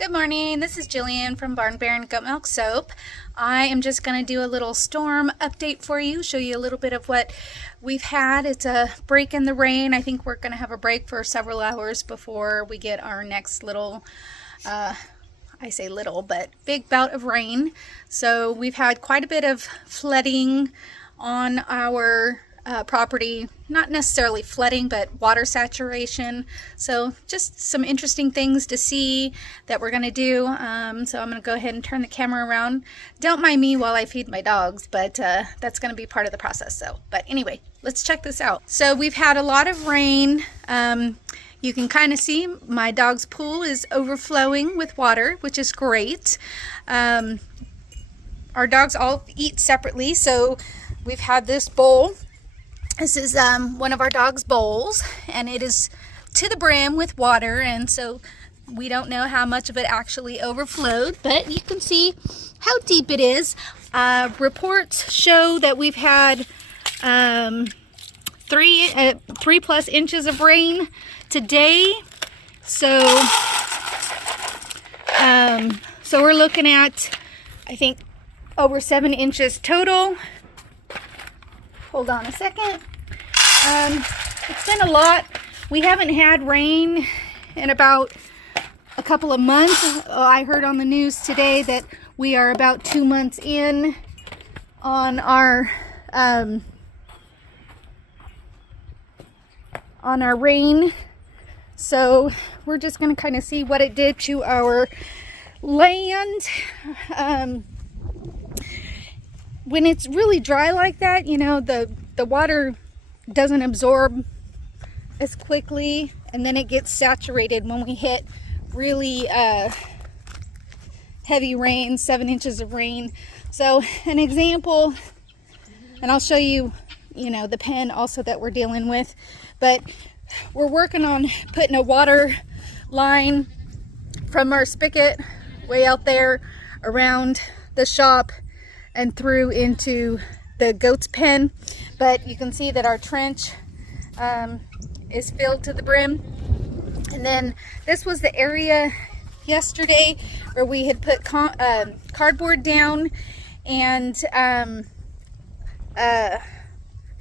Good morning, this is Jillian from Barn Baron Goat Milk Soap. I am just going to do a little storm update for you, show you a little bit of what we've had. It's a break in the rain. I think we're going to have a break for several hours before we get our next little, I say little, but big bout of rain. So we've had quite a bit of flooding on our property, not necessarily flooding, but water saturation. So just some interesting things to see that we're going to do. So I'm going to go ahead and turn the camera around. Don't mind me while I feed my dogs, but that's going to be part of the process. So, but anyway, let's check this out. So we've had a lot of rain. You can kind of see my dog's pool is overflowing with water, which is great. Our dogs all eat separately, so we've had this bowl. This is one of our dog's bowls, and it is to the brim with water, and so we don't know how much of it actually overflowed, but you can see how deep it is. Reports show that we've had 3+ inches of rain today, so we're looking at, I think, over 7 inches total. Hold on a second. It's been a lot. We haven't had rain in about a couple of months. I heard on the news today that we are about 2 months in on our rain. So we're just going to kind of see what it did to our land. When it's really dry like that, you know, the water doesn't absorb as quickly, and then it gets saturated when we hit really heavy rain, 7 inches of rain. So an example, and I'll show you, you know, the pen also that we're dealing with, but we're working on putting a water line from our spigot way out there around the shop and through into the goat's pen. But you can see that our trench is filled to the brim. And then this was the area yesterday where we had put cardboard down, and the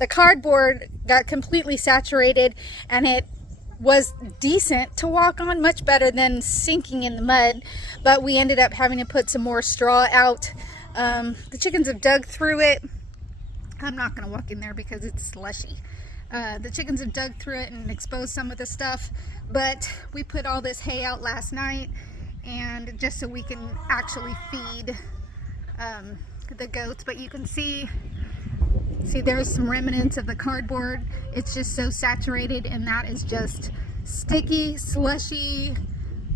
cardboard got completely saturated, and it was decent to walk on, much better than sinking in the mud, but we ended up having to put some more straw out. The chickens have dug through it. I'm not going to walk in there because it's slushy. The chickens have dug through it and exposed some of the stuff, but we put all this hay out last night, and just so we can actually feed the goats. But you can see there's some remnants of the cardboard. It's just so saturated, and that is just sticky, slushy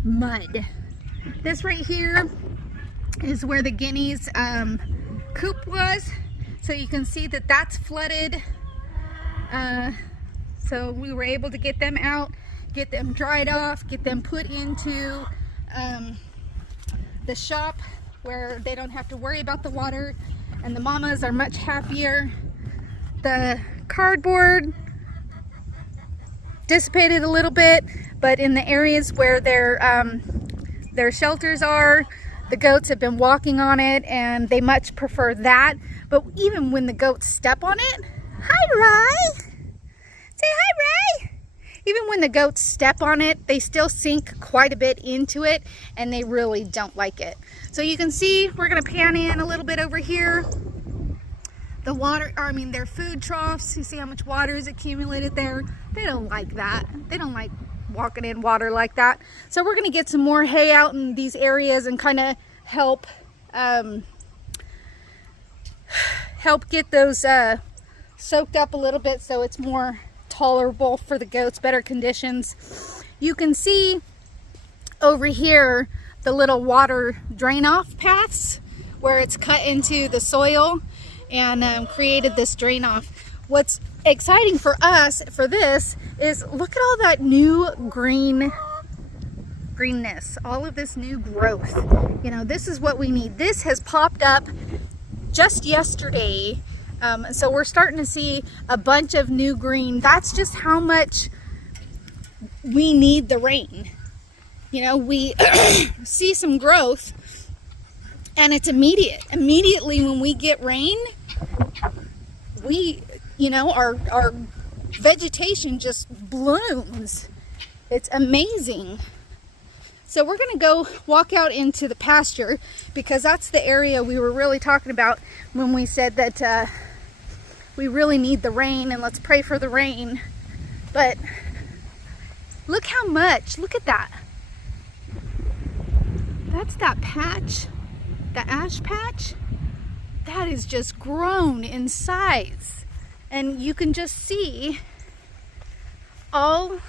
mud. This right here is where the guineas coop was, so you can see that that's flooded. So we were able to get them out, get them dried off, get them put into the shop where they don't have to worry about the water, and the mamas are much happier. The cardboard dissipated a little bit, but in the areas where their shelters are, the goats have been walking on it, and they much prefer that. But even when the goats step on it, hi Rye! Say hi Rye! Even when the goats step on it, they still sink quite a bit into it, and they really don't like it. So you can see, we're going to pan in a little bit over here. The water, their food troughs, you see how much water is accumulated there? They don't like that. They don't like walking in water like that. So we're going to get some more hay out in these areas and kind of help get those soaked up a little bit, so it's more tolerable for the goats, better conditions. You can see over here the little water drain off paths where it's cut into the soil and created this drain off. What's exciting for us for this is look at all that new greenness, all of this new growth. You know, this is what we need. This has popped up just yesterday, so we're starting to see a bunch of new green. That's just how much we need the rain. You know, we see some growth and it's immediate. Immediately when we get rain, our vegetation just blooms. It's amazing. So we're gonna go walk out into the pasture because that's the area we were really talking about when we said that we really need the rain and let's pray for the rain. But look how much, look at that. That's that patch, the ash patch. That is just grown in size. And you can just see how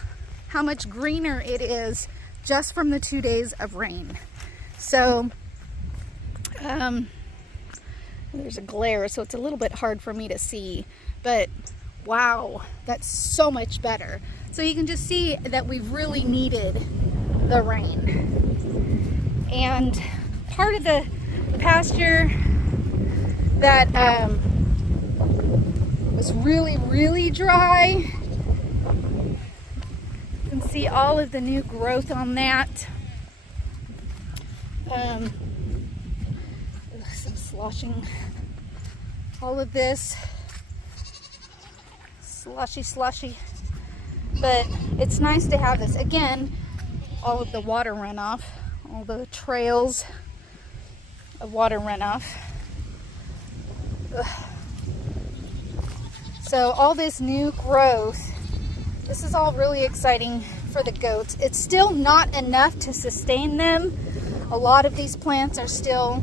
much greener it is just from the 2 days of rain. So, there's a glare, so it's a little bit hard for me to see, but wow, that's so much better. So you can just see that we've really needed the rain. And part of the pasture that was really, really dry, you can see all of the new growth on that. Some sloshing, all of this slushy, but it's nice to have this again. All of the water runoff, all the trails of water runoff. Ugh. So all this new growth, this is all really exciting for the goats. It's still not enough to sustain them. A lot of these plants are still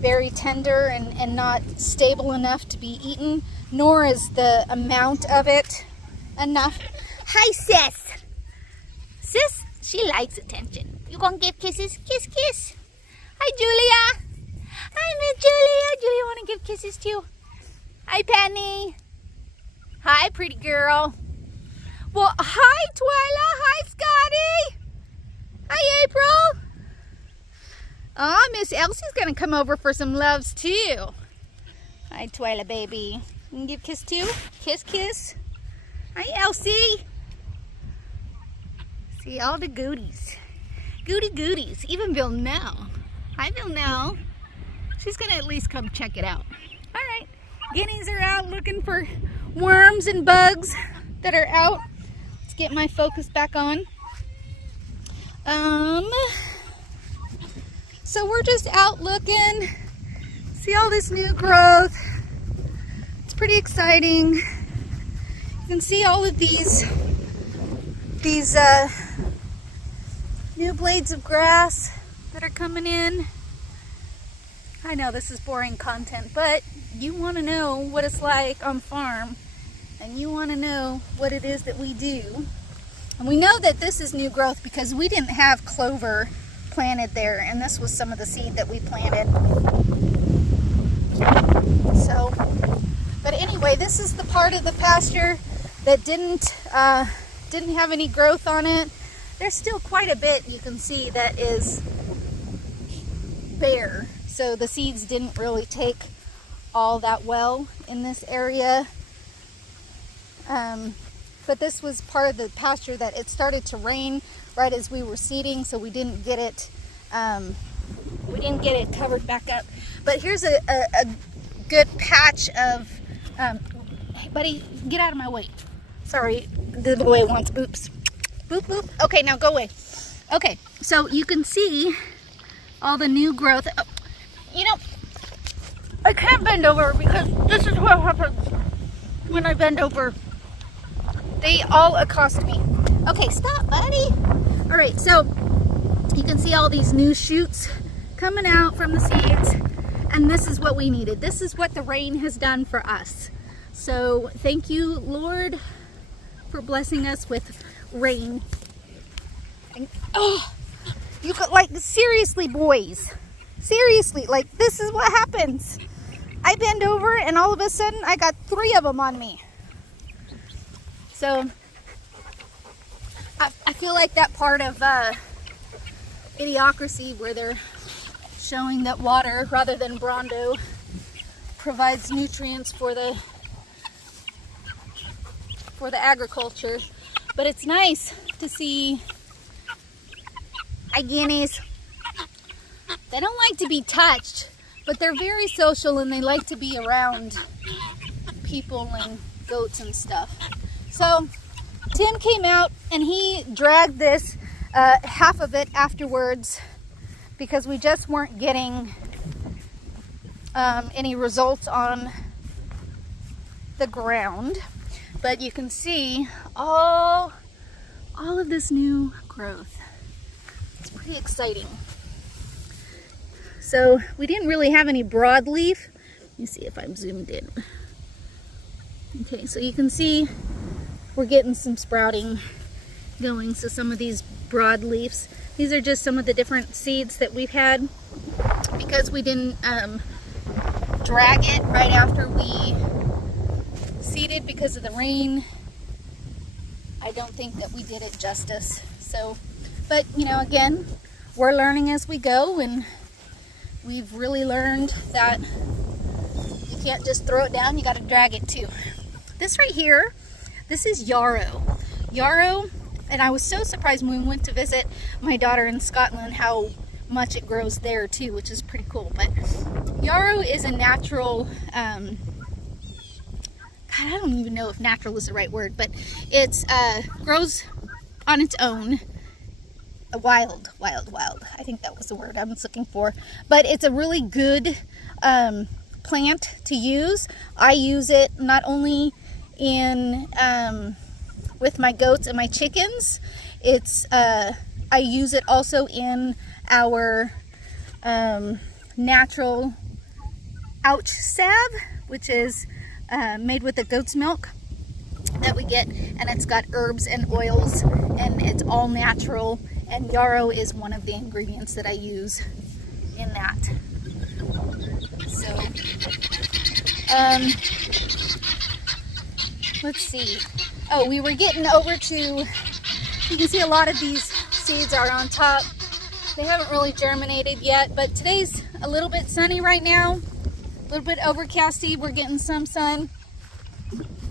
very tender and not stable enough to be eaten, nor is the amount of it enough. Hi, sis. Sis, she likes attention. You gonna give kisses? Kiss, kiss. Hi, Julia. Hi, Miss Julia. Julia wanna give kisses too. Hi, Penny. Hi, pretty girl. Well, hi, Twyla. Hi, Scotty. Hi, April. Oh, Miss Elsie's gonna come over for some loves too. Hi, Twyla, baby. You can give a kiss too? Kiss, kiss. Hi, Elsie. See all the goodies. Goodies. Even Vilnell. Hi, Vilnell. She's gonna at least come check it out. All right. Guineas are out looking for worms and bugs that are out. Let's get my focus back on. So we're just out looking. See all this new growth. It's pretty exciting. You can see all of these new blades of grass that are coming in. I know this is boring content, but you want to know what it's like on farm, and you want to know what it is that we do. And we know that this is new growth because we didn't have clover planted there, and this was some of the seed that we planted. So, but anyway, this is the part of the pasture that didn't have any growth on it. There's still quite a bit you can see that is bare. So the seeds didn't really take all that well in this area. But this was part of the pasture that it started to rain right as we were seeding, so we didn't get it covered back up. But here's a good patch of hey buddy, get out of my way. Sorry, the boy wants boops. Boop boop. Okay, now go away. Okay, so you can see all the new growth. Oh, you know, I can't bend over because this is what happens when I bend over. They all accost me. Okay, stop, buddy. All right, so you can see all these new shoots coming out from the seeds, and this is what we needed. This is what the rain has done for us. So thank you, Lord, for blessing us with rain. And, oh, you could, like, seriously, boys. Seriously, like, this is what happens. I bend over and all of a sudden I got 3 of them on me. So I feel like that part of Idiocracy where they're showing that water rather than Brondo provides nutrients for the agriculture. But it's nice to see Hi, guineas. They don't like to be touched, but they're very social and they like to be around people and goats and stuff. So Tim came out and he dragged this, half of it afterwards, because we just weren't getting any results on the ground. But you can see all of this new growth. It's pretty exciting. So we didn't really have any broadleaf. Let me see if I'm zoomed in. Okay, so you can see we're getting some sprouting going. So some of these broadleafs, these are just some of the different seeds that we've had, because we didn't drag it right after we seeded because of the rain. I don't think that we did it justice. So, but you know, again, we're learning as we go, and we've really learned that you can't just throw it down, you got to drag it too. This right here, this is yarrow. Yarrow, and I was so surprised when we went to visit my daughter in Scotland how much it grows there too, which is pretty cool. But yarrow is a natural, God, I don't even know if natural is the right word, but it's grows on its own. Wild. I think that was the word I was looking for. But it's a really good plant to use. I use it not only in with my goats and my chickens. It's I use it also in our natural ouch salve, which is made with the goat's milk that we get, and it's got herbs and oils, and it's all natural. And yarrow is one of the ingredients that I use in that. So, let's see. Oh, we were getting over to, you can see a lot of these seeds are on top. They haven't really germinated yet, but today's a little bit sunny right now. A little bit overcasty. We're getting some sun.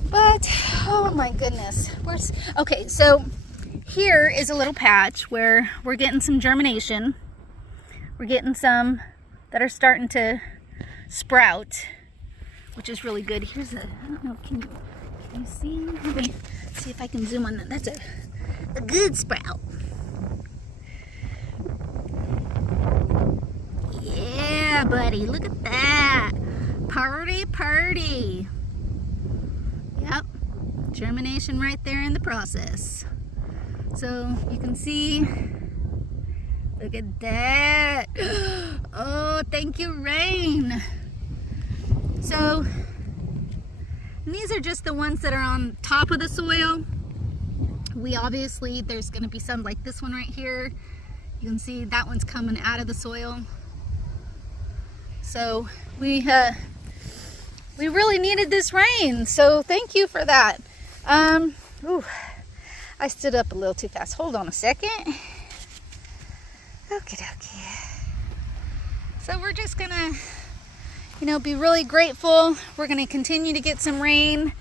But, oh my goodness. Okay, so here is a little patch where we're getting some germination. We're getting some that are starting to sprout, which is really good. Here's a, I don't know, can you see? Let me see if I can zoom on that. That's a good sprout. Yeah, buddy, look at that. Party. Yep, germination right there in the process. So you can see, look at that. Oh, thank you, rain. So these are just the ones that are on top of the soil. We obviously, there's going to be some like this one right here. You can see that one's coming out of the soil. So we really needed this rain. So thank you for that. Ooh. I stood up a little too fast. Hold on a second. Okie dokie. So we're just gonna, be really grateful. We're gonna continue to get some rain.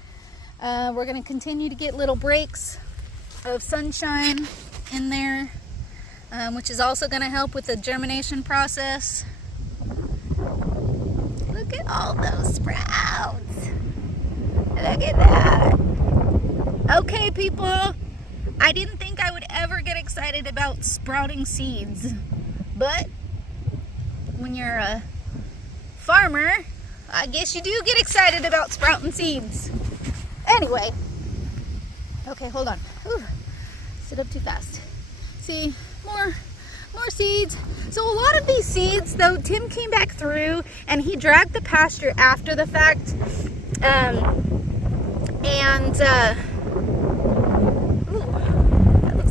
We're gonna continue to get little breaks of sunshine in there, which is also gonna help with the germination process. Look at all those sprouts. Look at that. Okay, people. I didn't think I would ever get excited about sprouting seeds, but when you're a farmer, I guess you do get excited about sprouting seeds. Anyway, okay, hold on. Ooh, stood up too fast. See, more seeds. So a lot of these seeds, though, Tim came back through and he dragged the pasture after the fact,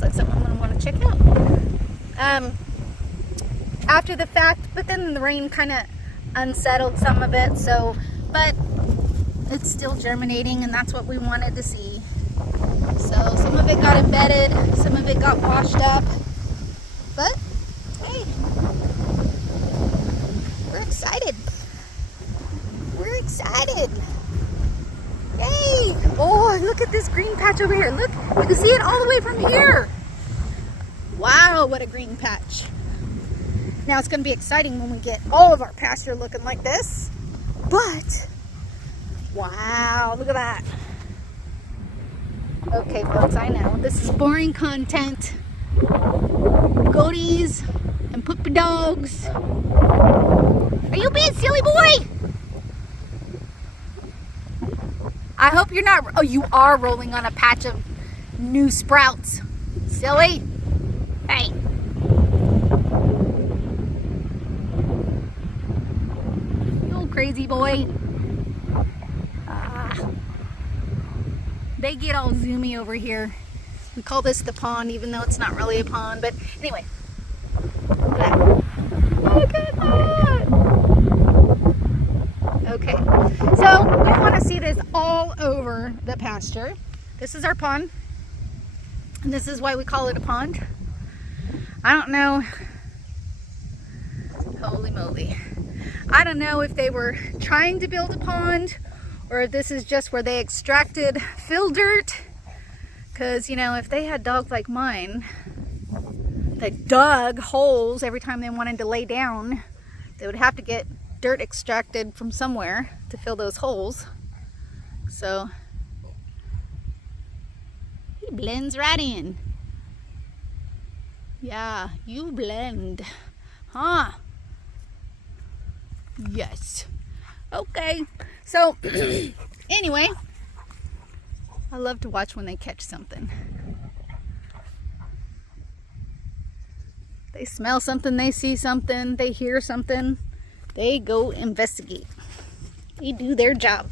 like something I'm going to want to check out. After the fact, but then the rain kind of unsettled some of it, so, but it's still germinating, and that's what we wanted to see. So some of it got embedded, some of it got washed up, but hey, we're excited. We're excited. Hey! Oh, look at this green patch over here. Look, you can see it all the way from here. Wow, what a green patch. Now it's going to be exciting when we get all of our pasture looking like this. But, wow, look at that. Okay, folks, I know this is boring content. Goaties and puppy dogs. Are you being silly, boy? I hope you're not. Oh, you are rolling on a patch of new sprouts. Silly. Hey. You old crazy boy. They get all zoomy over here. We call this the pond, even though it's not really a pond. But anyway. Look at that. Okay. So we want to see this all over the pasture. This is our pond. And this is why we call it a pond. I don't know. Holy moly. I don't know if they were trying to build a pond or if this is just where they extracted fill dirt. Because, you know, if they had dogs like mine that dug holes every time they wanted to lay down, they would have to get dirt extracted from somewhere to fill those holes. So he blends right in. Yeah, you blend. Huh? Yes. Okay. So, anyway, I love to watch when they catch something. They smell something, they see something, they hear something, they go investigate. They do their job.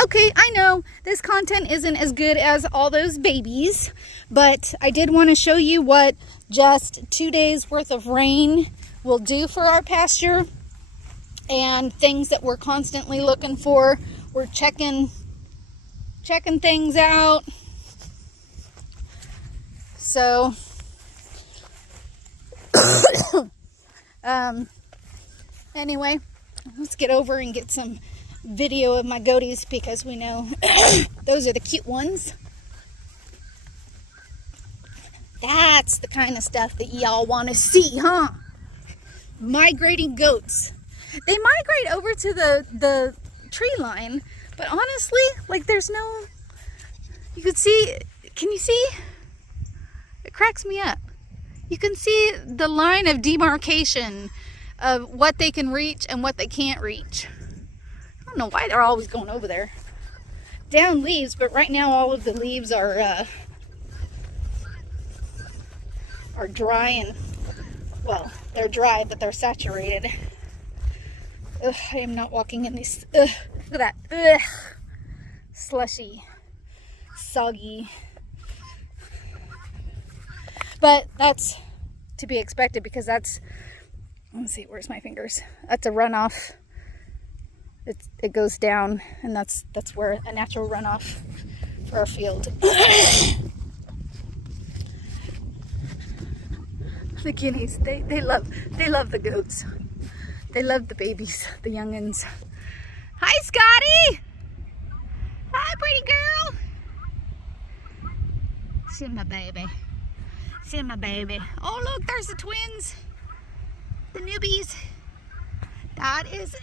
Okay, I know this content isn't as good as all those babies, but I did want to show you what just 2 days worth of rain will do for our pasture and things that we're constantly looking for. We're checking things out. So anyway, let's get over and get some video of my goaties because we know those are the cute ones. That's the kind of stuff that y'all want to see, huh? Migrating goats. They migrate over to the tree line, but honestly, like there's no, you could see, can you see? It cracks me up. You can see the line of demarcation of what they can reach and what they can't reach. I don't know why they're always going over there. Down leaves, but right now all of the leaves are dry and, well, they're dry, but they're saturated. Ugh, I am not walking in these. Ugh, look at that. Ugh, slushy, soggy. But that's to be expected because that's, let's see, where's my fingers? That's a runoff. It goes down, and that's where a natural runoff for our field. The guineas, they love the goats. They love the babies, the youngins. Hi, Scotty. Hi, pretty girl. See my baby. See my baby. Oh, look, there's the twins. The newbies. That is,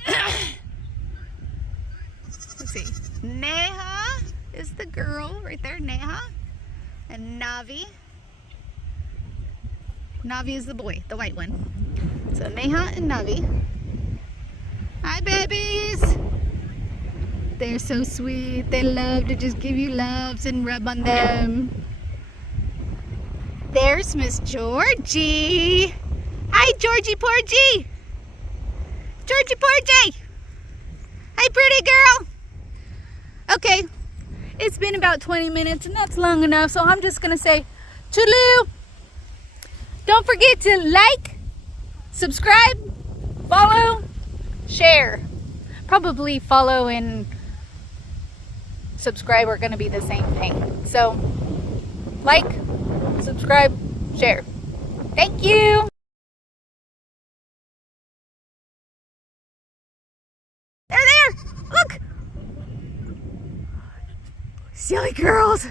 let's see. Neha is the girl right there, Neha. And Navi. Navi is the boy, the white one. So Neha and Navi. Hi, babies. They're so sweet. They love to just give you loves and rub on them. There's Miss Georgie. Hi, Georgie Porgy. Georgie Porgy. Hi, pretty girl. Okay, it's been about 20 minutes, and that's long enough, so I'm just going to say toodaloo. Don't forget to like, subscribe, follow, share. Probably follow and subscribe are going to be the same thing. So, like, subscribe, share. Thank you. They're there. Look. Silly girls.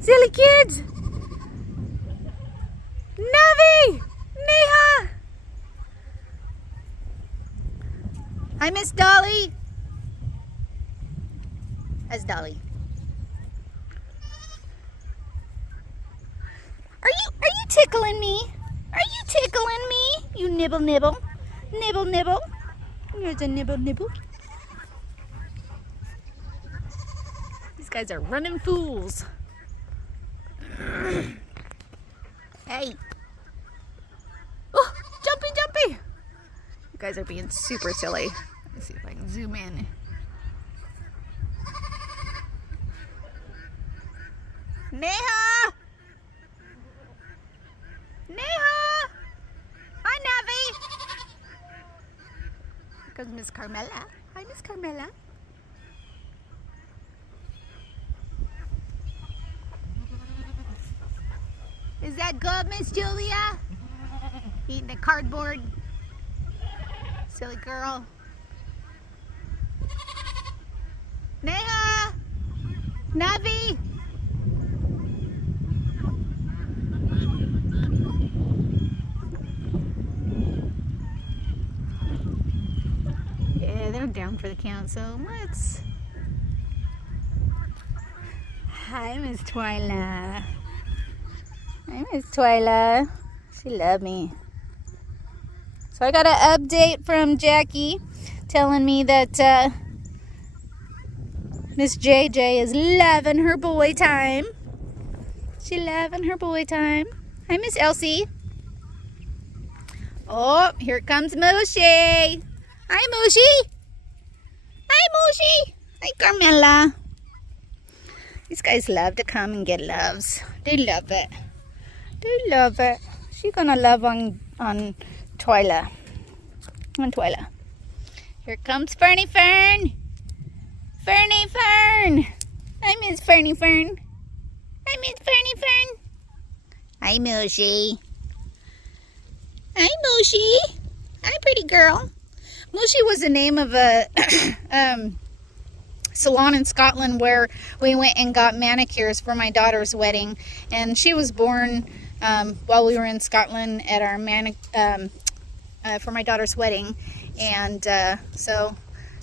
Silly kids. No. Navi! Neha! Hi, Miss Dolly. That's Dolly. Are you tickling me? Are you tickling me? You nibble nibble. Nibble nibble. Here's a nibble nibble. These guys are running fools. Hey. Oh, jumpy, jumpy. You guys are being super silly. Let's see if I can zoom in. Neha! Neha! Hi, Navi! Here comes Miss Carmela. Hi, Miss Carmela. Is that good, Miss Julia? Eating the cardboard? Silly girl. Neha! Navi! Yeah, they're down for the count, so let's... Hi, Miss Twyla. Hi, Miss Twyla. She loved me. So I got an update from Jackie telling me that Miss JJ is loving her boy time. She loving her boy time. Hi, Miss Elsie. Oh, here comes Moshi. Hi, Moshi. Hi, Moshi. Hi, Carmela. These guys love to come and get loves. They love it. They love it. She's gonna love on Twyla. On Twyla. Here comes Fernie Fern. Fernie Fern. Hi, Miss Fernie Fern. Hi, Miss Fernie Fern. Hi, Moshi. Hi, Moshi. Hi, pretty girl. Moshi was the name of a salon in Scotland where we went and got manicures for my daughter's wedding, and she was born while we were in Scotland at our for my daughter's wedding, and so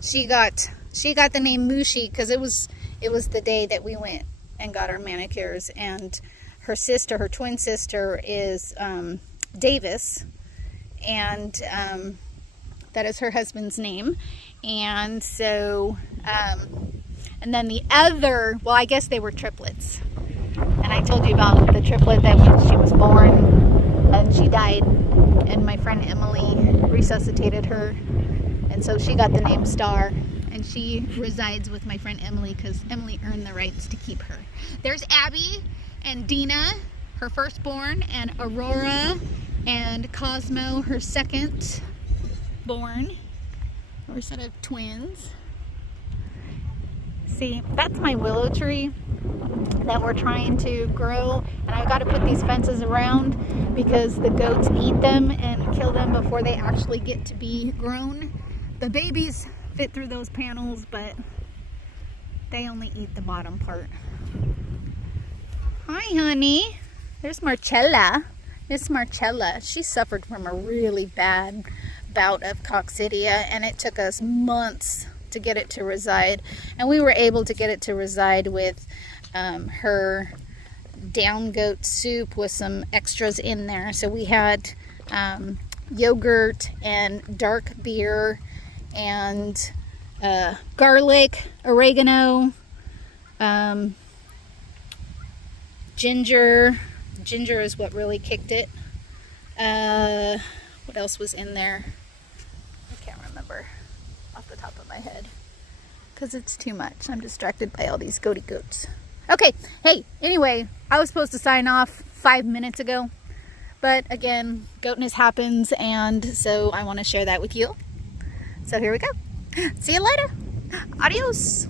she got the name Mushi because it was the day that we went and got our manicures, and her twin sister is Davis, and that is her husband's name. And so and then the other, well, I guess they were triplets, and I told you about the triplet that when she was born and she died, and my friend Emily resuscitated her, and so she got the name Star, and she resides with my friend Emily because Emily earned the rights to keep her. There's Abby and Dina, her firstborn, and Aurora and Cosmo, her second born. We're a set of twins. See, that's my willow tree that we're trying to grow, and I've got to put these fences around because the goats eat them and kill them before they actually get to be grown. The babies fit through those panels, but they only eat the bottom part. Hi, honey. There's Marcella. Miss Marcella. She suffered from a really bad bout of coccidia, and it took us months to get it to reside, and we were able to get it to reside with her down goat soup with some extras in there. So we had yogurt and dark beer and garlic, oregano, ginger. Ginger is what really kicked it. What else was in there? I can't remember off the top of my head because it's too much. I'm distracted by all these goaty goats. Okay, hey, anyway, I was supposed to sign off 5 minutes ago, but again, goatness happens, and so I want to share that with you. So here we go. See you later. Adios.